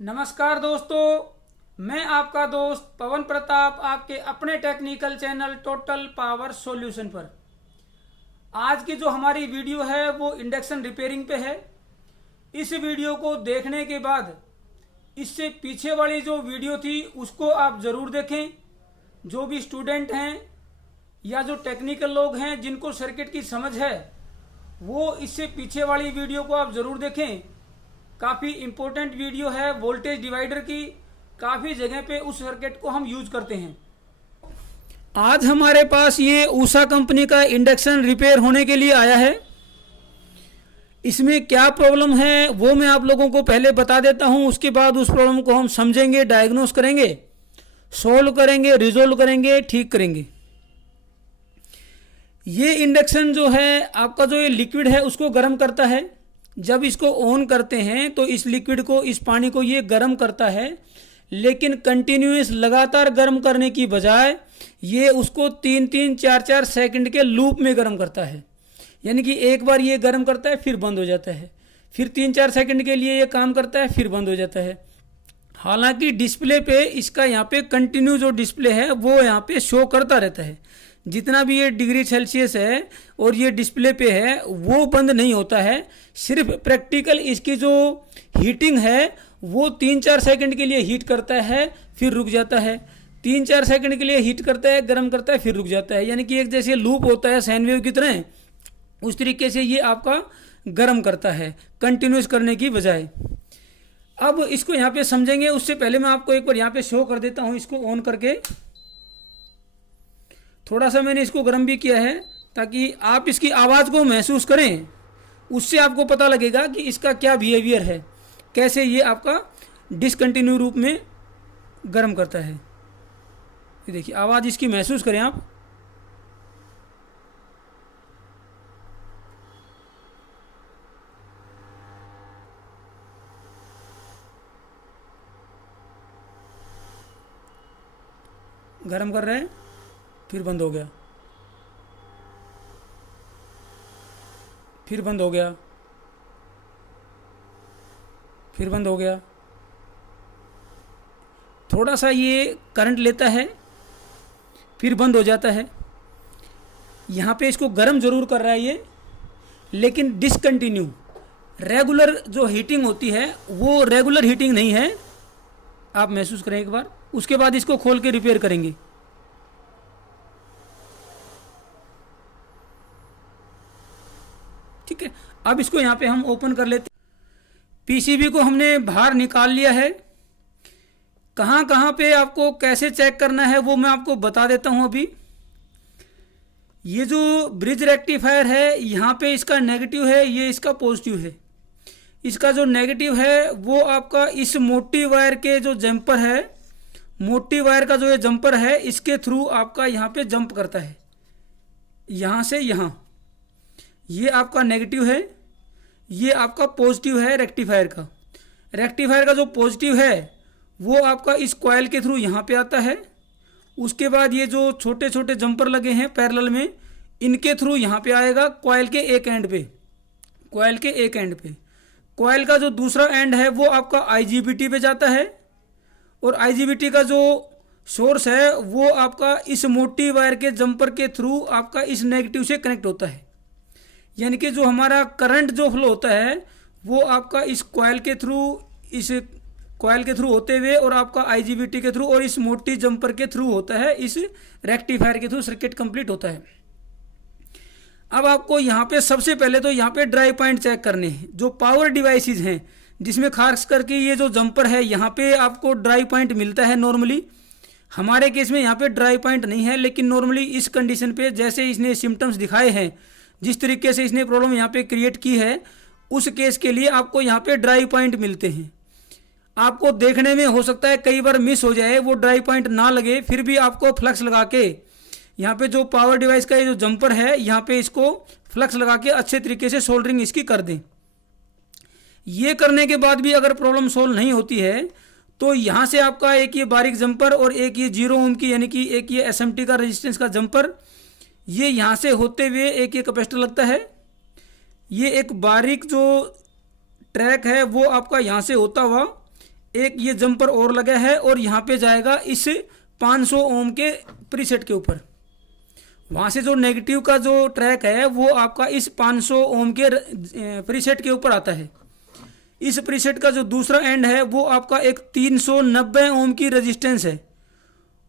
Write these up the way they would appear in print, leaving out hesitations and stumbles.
नमस्कार दोस्तों, मैं आपका दोस्त पवन प्रताप आपके अपने technical channel total power solution पर। आज की जो हमारी वीडियो है वो इंडक्शन रिपेयरिंग पे है। इस वीडियो को देखने के बाद इससे पीछे वाली जो वीडियो थी उसको आप ज़रूर देखें। जो भी स्टूडेंट हैं या जो टेक्निकल लोग हैं जिनको सर्किट की समझ है वो इससे पीछे वाली वीडियो को आप ज़रूर देखें। काफ़ी इम्पोर्टेंट वीडियो है वोल्टेज डिवाइडर की। काफ़ी जगह पे उस सर्किट को हम यूज करते हैं। आज हमारे पास ये ऊषा कंपनी का इंडक्शन रिपेयर होने के लिए आया है। इसमें क्या प्रॉब्लम है वो मैं आप लोगों को पहले बता देता हूं, उसके बाद उस प्रॉब्लम को हम समझेंगे, डायग्नोस करेंगे, सॉल्व करेंगे, रिजोल्व करेंगे, ठीक करेंगे। ये इंडक्शन जो है आपका जो ये लिक्विड है उसको गर्म करता है। जब इसको ऑन करते हैं तो इस लिक्विड को, इस पानी को ये गर्म करता है, लेकिन कंटिन्यूस लगातार गर्म करने की बजाय ये उसको 3-3, 4-4 सेकंड के लूप में गर्म करता है। यानी कि एक बार ये गर्म करता है फिर बंद हो जाता है, फिर 3-4 सेकंड के लिए ये काम करता है फिर बंद हो जाता है। हालांकि डिस्प्ले पे इसका यहाँ पे कंटिन्यू जो डिस्प्ले है वो यहाँ पे शो करता रहता है। जितना भी ये डिग्री सेल्सियस है और ये डिस्प्ले पे है वो बंद नहीं होता है। सिर्फ प्रैक्टिकल इसकी जो हीटिंग है वो 3-4 सेकंड के लिए हीट करता है फिर रुक जाता है, 3-4 सेकंड के लिए हीट करता है, गर्म करता है, फिर रुक जाता है। यानी कि एक जैसे लूप होता है साइन वेव की तरह, उस तरीके से ये आपका गर्म करता है कंटिन्यूस करने की बजाय। अब इसको यहाँ पे समझेंगे, उससे पहले मैं आपको एक बार यहाँ पे शो कर देता हूँ। इसको ऑन करके थोड़ा सा मैंने इसको गर्म भी किया है ताकि आप इसकी आवाज़ को महसूस करें। उससे आपको पता लगेगा कि इसका क्या बिहेवियर है, कैसे ये आपका डिसकंटिन्यू रूप में गर्म करता है। ये देखिए आवाज़ इसकी महसूस करें आप। गर्म कर रहे हैं फिर बंद हो गया, फिर बंद हो गया, फिर बंद हो गया। थोड़ा सा ये करंट लेता है फिर बंद हो जाता है। यहाँ पे इसको गर्म जरूर कर रहा है ये, लेकिन डिसकंटिन्यू। रेगुलर जो हीटिंग होती है वो रेगुलर हीटिंग नहीं है। आप महसूस करें एक बार, उसके बाद इसको खोल के रिपेयर करेंगे। ठीक है, अब इसको यहाँ पे हम ओपन कर लेते। पीसीबी को हमने बाहर निकाल लिया है। कहाँ कहाँ पे आपको कैसे चेक करना है वो मैं आपको बता देता हूँ। अभी ये जो ब्रिज रेक्टिफायर है यहाँ पे इसका नेगेटिव है, ये इसका पॉजिटिव है। इसका जो नेगेटिव है वो आपका इस मोटी वायर के जो जंपर है, मोटी वायर का जो ये जंपर है इसके थ्रू आपका यहाँ पे जंप करता है, यहाँ से यहाँ। ये आपका नेगेटिव है, ये आपका पॉजिटिव है रेक्टिफायर का। रेक्टिफायर का जो पॉजिटिव है वो आपका इस कॉइल के थ्रू यहाँ पे आता है। उसके बाद ये जो छोटे छोटे जंपर लगे हैं पैरेलल में, इनके थ्रू यहाँ पे आएगा कॉइल के एक एंड पे, कॉइल के एक एंड पे। कॉइल का जो दूसरा एंड है वो आपका आईजीबीटी पे जाता है, और आईजीबीटी का जो सोर्स है वो आपका इस मोटी वायर के जंपर के थ्रू आपका इस नेगेटिव से कनेक्ट होता है। यानी कि जो हमारा करंट जो फ्लो होता है वो आपका इस कॉइल के थ्रू, इस कॉइल के थ्रू होते हुए और आपका आईजीबीटी के थ्रू और इस मोटी जंपर के थ्रू होता है, इस रेक्टिफायर के थ्रू सर्किट कंप्लीट होता है। अब आपको यहाँ पे सबसे पहले तो यहाँ पे ड्राई पॉइंट चेक करने हैं। जो पावर डिवाइसेस हैं जिसमें खास करके ये जो जंपर है यहाँ पे आपको ड्राई पॉइंट मिलता है नॉर्मली। हमारे केस में यहाँ पे ड्राई पॉइंट नहीं है, लेकिन नॉर्मली इस कंडीशन पे जैसे इसने सिम्टम्स दिखाए हैं, जिस तरीके से इसने प्रॉब्लम यहाँ पे क्रिएट की है, उस केस के लिए आपको यहाँ पे ड्राई पॉइंट मिलते हैं। आपको देखने में हो सकता है कई बार मिस हो जाए, वो ड्राई पॉइंट ना लगे, फिर भी आपको फ्लक्स लगा के यहाँ पे जो पावर डिवाइस का ये जो जंपर है यहाँ पे इसको फ्लक्स लगा के अच्छे तरीके से सोल्डरिंग इसकी कर दें। ये करने के बाद भी अगर प्रॉब्लम सोल्व नहीं होती है तो यहाँ से आपका एक ये बारीक जंपर और एक ये 0 ओम की यानी कि एक ये एसएमटी का रेजिस्टेंस का जंपर, ये यहाँ से होते हुए एक ये कैपेसिटर लगता है। ये एक बारीक जो ट्रैक है वो आपका यहाँ से होता हुआ एक ये जंपर और लगा है और यहाँ पे जाएगा इस 500 ओम के प्रीसेट के ऊपर। वहाँ से जो नेगेटिव का जो ट्रैक है वो आपका इस 500 ओम के प्रीसेट के ऊपर आता है। इस प्रीसेट का जो दूसरा एंड है वो आपका एक 390 ओम की रेजिस्टेंस है,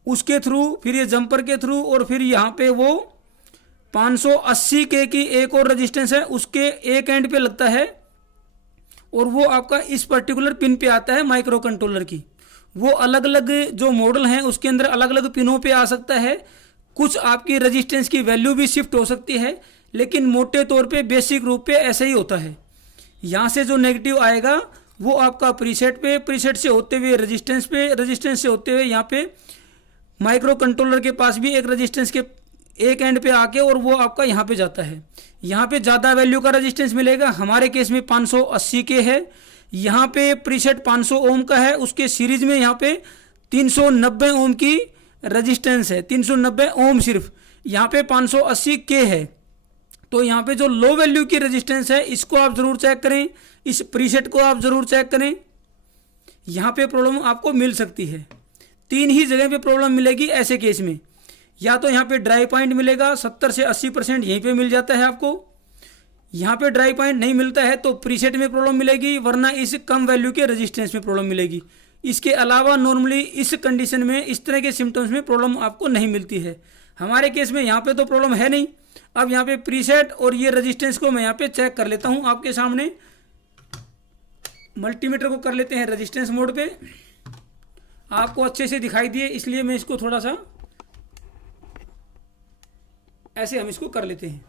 उसके थ्रू, फिर ये जंपर के थ्रू, और फिर यहाँ पे वो 580 के की एक और रेजिस्टेंस है, उसके एक एंड पे लगता है, और वो आपका इस पर्टिकुलर पिन पे आता है माइक्रो कंट्रोलर की। वो अलग अलग जो मॉडल हैं उसके अंदर अलग अलग पिनों पे आ सकता है, कुछ आपकी रेजिस्टेंस की वैल्यू भी शिफ्ट हो सकती है, लेकिन मोटे तौर पे बेसिक रूप पे ऐसे ही होता है। यहाँ से जो नेगेटिव आएगा वो आपका प्रीसेट पे, प्रीसेट से होते हुए रेजिस्टेंस पे, रेजिस्टेंस से होते हुए यहाँ पे माइक्रो कंट्रोलर के पास भी एक रेजिस्टेंस के एक एंड पे आके, और वो आपका यहाँ पे जाता है। यहाँ पे ज़्यादा वैल्यू का रेजिस्टेंस मिलेगा, हमारे केस में 580 के है। यहाँ पे प्रीसेट 500 ओम का है, उसके सीरीज में यहाँ पे 390 ओम की रेजिस्टेंस है, 390 ओम सिर्फ। यहाँ पे 580 के है, तो यहाँ पे जो लो वैल्यू की रेजिस्टेंस है इसको आप ज़रूर चेक करें, इस प्रीसेट को आप ज़रूर चेक करें। यहाँ पे प्रॉब्लम आपको मिल सकती है, 3 ही जगह पे प्रॉब्लम मिलेगी ऐसे केस में। या तो यहाँ पे ड्राई पॉइंट मिलेगा 70 से 80% यहीं पे मिल जाता है आपको। यहाँ पे ड्राई पॉइंट नहीं मिलता है तो प्रीसेट में प्रॉब्लम मिलेगी, वरना इस कम वैल्यू के रेजिस्टेंस में प्रॉब्लम मिलेगी। इसके अलावा नॉर्मली इस कंडीशन में इस तरह के सिम्टम्स में प्रॉब्लम आपको नहीं मिलती है। हमारे केस में यहाँ पे तो प्रॉब्लम है नहीं। अब यहाँ पे प्रीसेट और ये रेजिस्टेंस को मैं यहाँ पे चेक कर लेता हूँ आपके सामने। मल्टीमीटर को कर लेते हैं रेजिस्टेंस मोड पे, आपको अच्छे से दिखाई दिए इसलिए मैं इसको थोड़ा सा ऐसे हम इसको कर लेते हैं।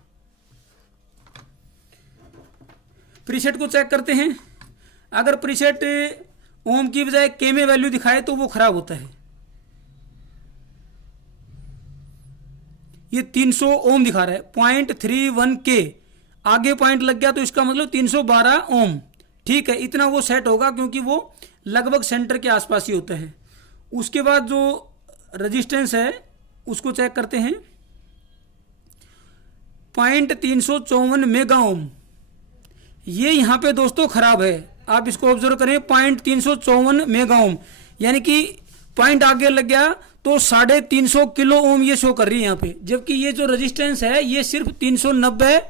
प्रीसेट को चेक करते हैं। अगर प्रीसेट ओम की बजाय के में वैल्यू दिखाए तो वो खराब होता है। ये 300 ओम दिखा रहा है, 0.31 के आगे पॉइंट लग गया तो इसका मतलब 312 ओम। ठीक है, इतना वो सेट होगा क्योंकि वो लगभग सेंटर के आसपास ही होता है। उसके बाद जो रेजिस्टेंस है उसको चेक करते हैं, 0.354 मेगा ओम। ये यहाँ पे दोस्तों खराब है, आप इसको ऑब्जर्व करें, 0.354 मेगा ओम, यानी कि पॉइंट आगे लग गया तो 350 किलो ओम ये शो कर रही है यहाँ पे। जबकि ये जो रेजिस्टेंस है ये सिर्फ 390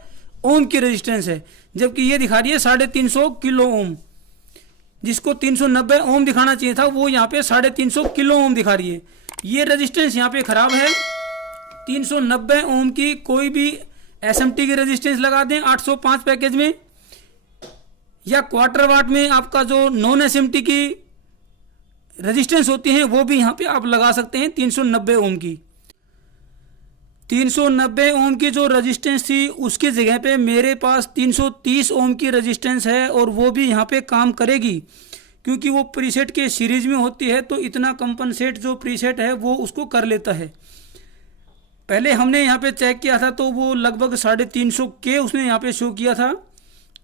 ओम की रेजिस्टेंस है, जबकि ये दिखा रही है 350 किलो ओम। जिसको 390 ओम दिखाना चाहिए था वो यहाँ पे 350 किलो ओम दिखा रही है। ये रेजिस्टेंस यहाँ पे खराब है। 390 ओम की कोई भी एसएमटी की रेजिस्टेंस लगा दें 805 पैकेज में, या क्वार्टर वाट में आपका जो नॉन एसएमटी की रेजिस्टेंस होती है वो भी यहाँ पे आप लगा सकते हैं 390 ओम की। 390 ओम की जो रेजिस्टेंस थी उसकी जगह पे मेरे पास 330 ओम की रेजिस्टेंस है, और वो भी यहाँ पे काम करेगी क्योंकि वो प्रीसेट के सीरीज में होती है, तो इतना कंपनसेट जो प्रीसेट है वो उसको कर लेता है। पहले हमने यहाँ पे चेक किया था तो वो लगभग 350 के उसने यहाँ पे शो किया था।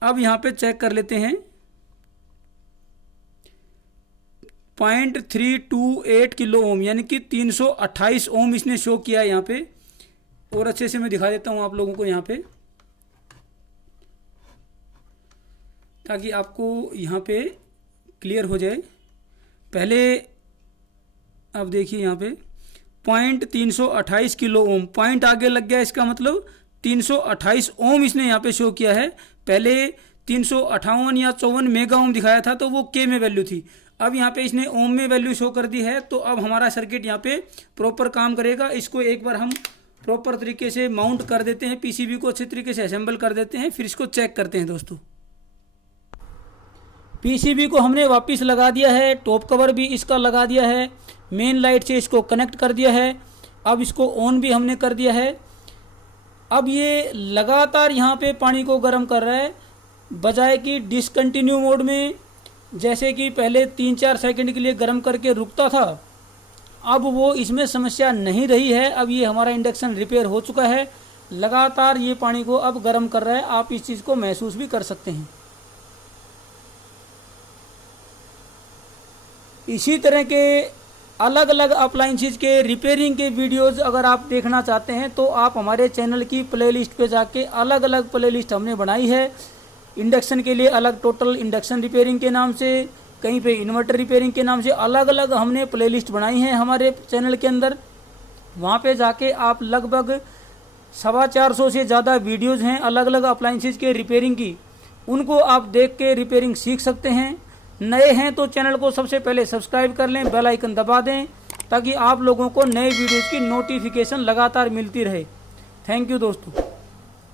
अब यहाँ पे चेक कर लेते हैं, 0.328 किलो ओम यानी कि 328 ओम इसने शो किया है यहाँ पे। और अच्छे से मैं दिखा देता हूँ आप लोगों को यहाँ पे, ताकि आपको यहाँ पे क्लियर हो जाए। पहले अब देखिए यहाँ पे 0.328 किलो ओम, पॉइंट आगे लग गया, इसका मतलब 328 ओम इसने यहाँ पे शो किया है। पहले 358 या 54 मेगा ओम दिखाया था तो वो के में वैल्यू थी, अब यहाँ पे इसने ओम में वैल्यू शो कर दी है। तो अब हमारा सर्किट यहाँ पे प्रॉपर काम करेगा। इसको एक बार हम प्रॉपर तरीके से माउंट कर देते हैं, पीसीबी को अच्छे तरीके से असेंबल कर देते हैं, फिर इसको चेक करते हैं। दोस्तों पीसीबी को हमने वापस लगा दिया है, टॉप कवर भी इसका लगा दिया है, मेन लाइट से इसको कनेक्ट कर दिया है। अब इसको ऑन भी हमने कर दिया है। अब ये लगातार यहाँ पे पानी को गर्म कर रहा है, बजाय कि डिसकंटिन्यू मोड में जैसे कि पहले 3-4 सेकंड के लिए गर्म करके रुकता था, अब वो इसमें समस्या नहीं रही है। अब ये हमारा इंडक्शन रिपेयर हो चुका है, लगातार ये पानी को अब गर्म कर रहा है। आप इस चीज़ को महसूस भी कर सकते हैं। इसी तरह के अलग अलग अप्लाइंसेस के रिपेयरिंग के वीडियोस अगर आप देखना चाहते हैं तो आप हमारे चैनल की प्लेलिस्ट पे जाके अलग अलग प्लेलिस्ट हमने बनाई है। इंडक्शन के लिए अलग टोटल इंडक्शन रिपेयरिंग के नाम से, कहीं पे इन्वर्टर रिपेयरिंग के नाम से अलग अलग हमने प्लेलिस्ट बनाई हैं हमारे चैनल के अंदर। वहाँ पे जाके आप लगभग 450 से ज़्यादा वीडियोज़ हैं अलग अलग अप्लाइंसेज के रिपेयरिंग की, उनको आप देख के रिपेयरिंग सीख सकते हैं। नए हैं तो चैनल को सबसे पहले सब्सक्राइब कर लें, बेल आइकन दबा दें ताकि आप लोगों को नए वीडियोज़ की नोटिफिकेशन लगातार मिलती रहे। थैंक यू दोस्तों।